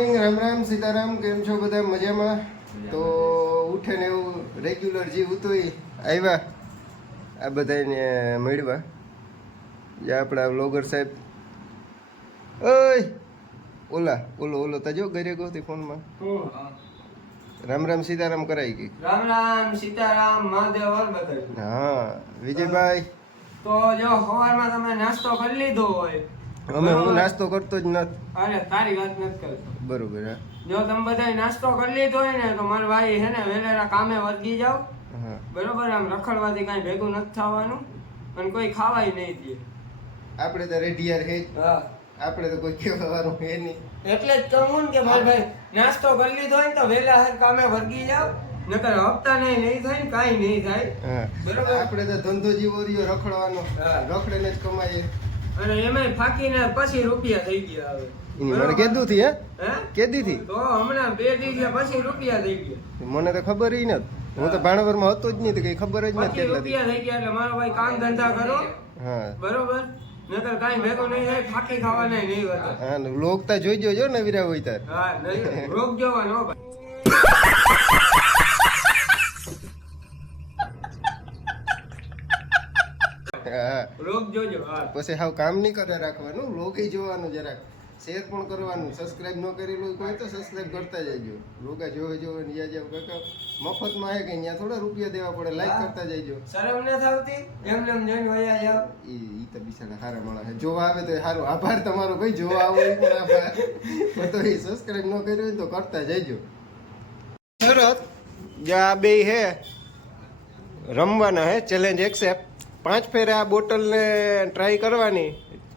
રામ રામ સીતારામ, કેમ છો બધા? મજામાં? તો ઉઠે ને એવું રેગ્યુલર જીવ તોય આવ્યા આ બધાને મળવા. જે આપણા વ્લોગર સાહેબ ઓય ઓલો તજો ઘરે ગયો ફોનમાં રામ રામ સીતારામ કરાઈ ગઈ. રામ રામ સીતારામ મહાદેવ બતાવ્યું. હા વિજયભાઈ, તો જો સવારમાં તમે નાસ્તો કરી લીધો હોય. હું નાસ્તો કરતો જ નથી. અરે તારી વાત નથી કરતો. બરોબર. હા જો તમે બધા નાસ્તો કરી લીધો હોય ને તો મારા ભાઈ હે ને વેલેરા કામે વર્ગી જાવ. બરોબર, આમ રખડવાથી કઈ ભેગું નથી થવાનું અને કોઈ ખાવાય નહીં દે. આપણે તો રેડિયાર હે. હા, આપણે તો કોઈ કહેવાનું હે નહીં. એટલે જ કહું કે મારા ભાઈ નાસ્તો કરી લીધો હોય ને તો વેલા કામે વર્ગી જાવ, નકર હપ્તા નહીં થાય ને કાઈ નહીં થાય. બરોબર, આપણે તો ધંધો જીવો રહ્યો રખડવાનો, રખડે ને જ કમાઈએ. અને એમાંય ફાકીને પછી રૂપિયા થઈ ગયા હવે. મને કેદું થી કેદી થી તો હમણાં 2 દિવસ પછી રૂપિયા થઈ ગયા. મને તો ખબર ય નથી. હું તો ભાણવરમાં હતો જ નહીં, કઈ ખબર જ નથી. રૂપિયા થઈ ગયા એટલે મારો ભાઈ કામ ધંધા કરો. હા બરોબર, નકર કાઈ ભેગો નહીં થાય, ફાકી ખાવાના નહીં હોતા. હા, લોક તા જોઈ જોજો ને વિરા હોય તાર. હા નહીં, રોગ જોવાનો ભાઈ. રોગ જોજો. પછી હાવ કામ નહીં કરે રાખવાનું, લોકે જોવાનું, જરાક શેર પણ કરવાનું. સબસ્ક્રાઇબ ન કરેલું કોઈ તો સબસ્ક્રાઇબ કરતા જજો. લોકા જોવે જોવે ને યા જાવ કાકા મફતમાં હે કે ત્યાં થોડા રૂપિયા દેવા પડે. લાઈક કરતા જજો. શરમ ન થાવતી એમ જોઈને વયા જાવ. ઈ તો બિચારા સારા માણસ છે. જોવા આવે તો સારું, આભાર તમારો ભાઈ. જોવા આવો એ પણ આભાર. તો એ સબસ્ક્રાઇબ ન કર્યું હોય તો કરતા જજો. શરત જે આ બે હે રમવાના હે, ચેલેન્જ એક્સેપ્ટ. 5 ફેરા આ બોટલને ટ્રાય કરવાની.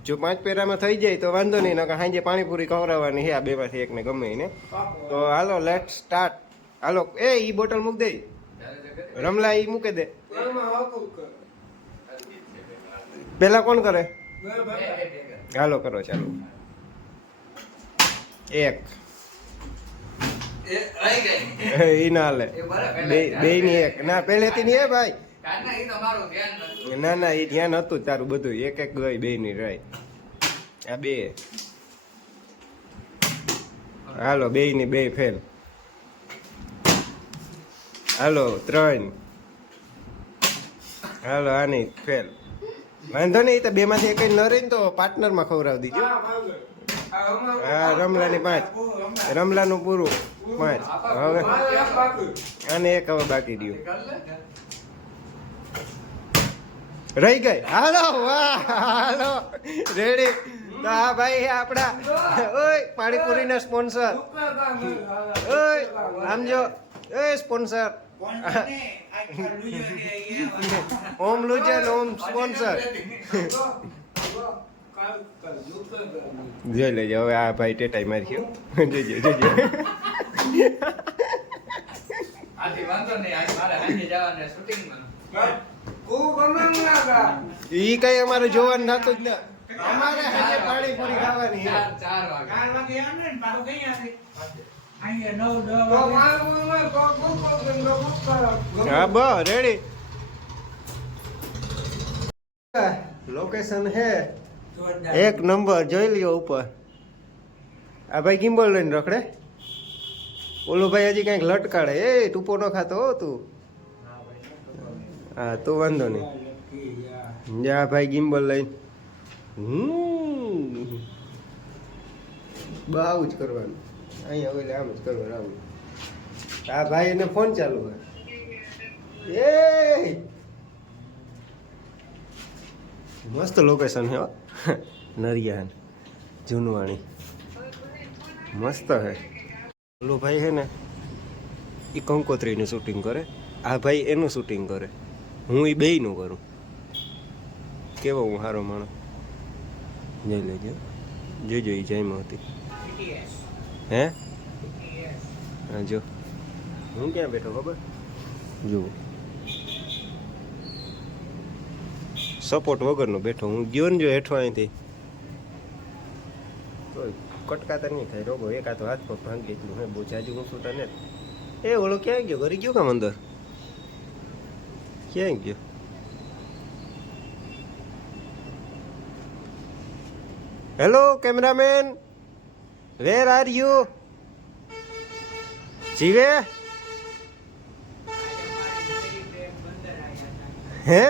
જો 5 ફેરામાં થઈ જાય તો વાંધો નહીં, નકર સાંજે પાણીપુરી ખવડાવવાની છે આ બેમાંથી એકને ગમે એને. તો હાલો લેટ સ્ટાર્ટ. હાલો ઈ બોટલ મૂક દે, રમલા ઈ મૂકે દે. પેલા કોણ કરે? હાલો કરો, ચાલો. 1 ઈ ના હાલે, બે ની 1 ના, પહેલેથી નહીં હે ભાઈ. ના એ ધ્યાન હતું તારું બધું. 1 ગઈ, 2 ની રાય. આ 2. હાલો 2 ની 2 ફેલ. હાલો 3. હાલો આની ફેલ. વાંધો નહીં, તો 2 માંથી 1 ન રહી તો પાર્ટનર માં ખવડાવી દીજો. હા રમલાની 5. રમલાનું પૂરું 5. હવે આને 1 હવે બાકી દો. રહી ગઈ. હાલો વાહ, હાલો રેડી. તો આ ભાઈ આપડા ઓય પાણીપુરી ના સ્પોન્સર. ઓય આમ જો, એ સ્પોન્સર ઓમ લુજન, ઓમ સ્પોન્સર. જોઈ લેજો હવે આ ભાઈ ટેટાઈ માર્યો. જોજો જોજો. ઈ કઈ અમારે જોવાનું નતું જ ને. અમારે આજે પાણીપુરી ખાવાની. હા બસ રેડી. લોકેશન હે 1 નંબર, જોઈ લ્યો ઉપર. આ ભાઈ ગિમ્બલ લઈને રખડે. ઓલો ભાઈ હજી કઈક લટકાડે. એ ટૂપો ન ખાતો હો તું. હા તો વાંધો નહીં. જા ભાઈ ગિમ્બલ લઈને. આવું જ કરવાનું. અહીંયા હવે આમ જ કરવાનું. આવું. આ ભાઈ એને ફોન ચાલુ હોય. એ મસ્ત લોકેશન છે નરિયાન જૂનવાણી. મસ્ત હે. ઓલો ભાઈ હે ને એ કંકોત્રીનું શૂટિંગ કરે, આ ભાઈ એનું શૂટિંગ કરે, હું એ બેયનું કરું. કેવો હું સારો માણસ. જોઈ લેજો, જોજો એ જાયમાં હતી. હે હા જો હું ક્યાં બેઠો ખબર? જુઓ સપોર્ટ વગરનો બેઠો હું. ગયો ને જો હેઠો અહીંથી તો કટકાતા નહીં થાય. રોગો એક આ તો હાથ પગ ભાંગી એટલું હે. બહુ જાજુ હું છૂટા ને. એ ઓલો ક્યાં ગયો? ઘરે ગયો કામ અંદર? ક્યાં ગયો? Hello cameraman, where are you? જીવે હે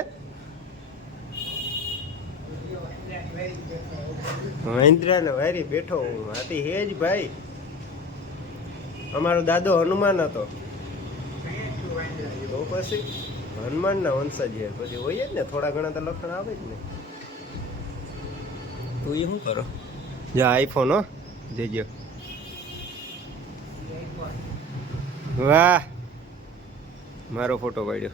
મહિન્દ્રા ને વારી બેઠો હું હાથી હેજ ભાઈ અમારો દાદો હનુમાન હતો તો પછી હનુમાન ના વંશજ છે પછી હોય જ ને થોડા ઘણા તો લખણ આવે જ ને તું એ શું કરો જા આઈફોન હો દેજો વાહ મારો ફોટો પાડ્યો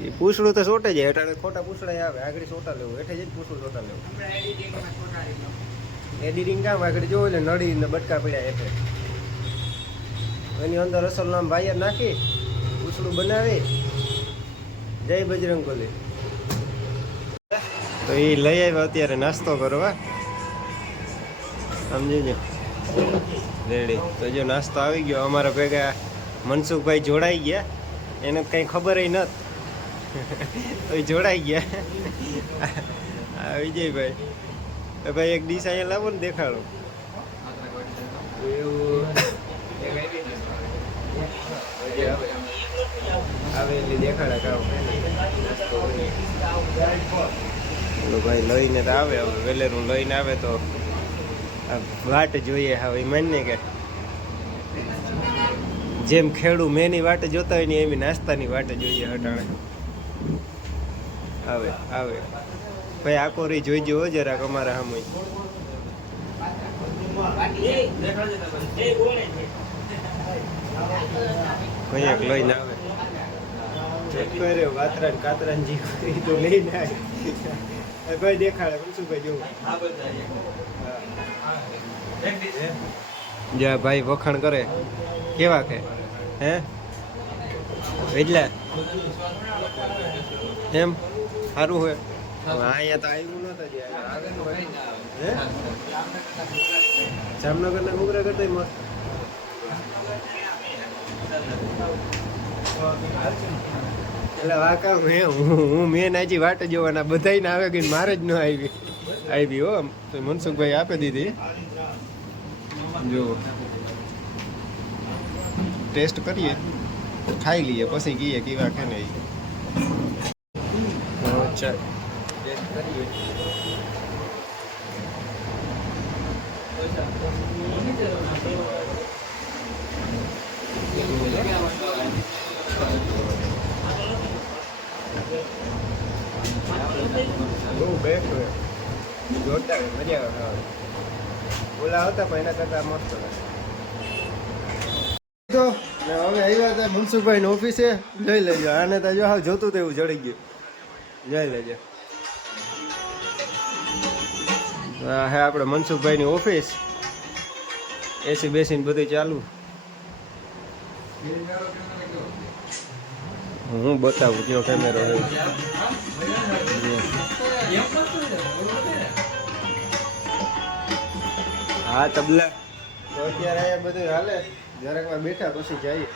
એ પૂછડું તો સોટે જાય એટલે ખોટા પૂછડા આવે આગળ સોટા લેવું એટલે જ પૂછડું સોટા લેવું એડિટિંગ કામ આગળ જોવું એટલે નળી ને બટકા પડ્યા એટલે એની અંદર અસલ નામ વાયર નાખી પૂછડું બનાવી જય બજરંગબલી તો એ લઈ આવ્યો અત્યારે નાસ્તો કરવા સમજી રેડી તો જો નાસ્તો આવી ગયો અમારા ભેગા મનસુખભાઈ જોડાઈ ગયા એને કંઈ ખબર નત તો એ જોડાઈ ગયા વિજયભાઈ તો ભાઈ એક ડીશ અહીંયા લાવો ને દેખાડો એવું આવે એટલે દેખાડે કામ ભાઈ લઈને તો આવે હવે વેલેરું લઈને આવે તો વાટ જોઈએ હવે માનને કે જેમ ખેડૂ મેની વાટ જોતા હોય ને એવી નાસ્તાની વાટ જોઈએ હટાણે આવે આવે ભાઈ આખો રહી જોઈજો જરાક અમારા સામે કંઈક લઈને આવે કર્યો વાતરાન કાતરાન જી તો લઈને આવે ભાઈ દેખાડે શું ભાઈ જોવું જા ભાઈ વખાણ કરે કેવા કે હે એટલે એમ સારું હોય અહીંયા તો આવ્યું નતા હે જામનગર ના ઘૂઘરા કરતા મસ્ત એટલે વાકા હું મેન હજી વાટ જોવાના બધાને આવે ગઈ મારે જ ન આવી હો તો મનસુખભાઈ આપી દીધી જો ટેસ્ટ કરીએ ખાઈ લઈએ પછી કહીએ કેવા કે નહીં અચ્છા ટેસ્ટ કરીએ બહુ બેસ્ટ હોય જોરદાર મજા આવે ઓલા હતા પણ એના કરતા મસ્ત તો હવે આવ્યા હતા મનસુખભાઈ ની ઓફિસે લઈ લેજો આને તો જો જોતું તો એવું જડી ગયું જઈ લેજો હે આપણે મનસુખભાઈ ની ઓફિસ એસી બેસી ને બધું ચાલુ હું બતાવું કયો કેમેરો હા તબલા તો અત્યારે અહીંયા બધું હાલે જરાક વાર બેઠા પછી જઈએ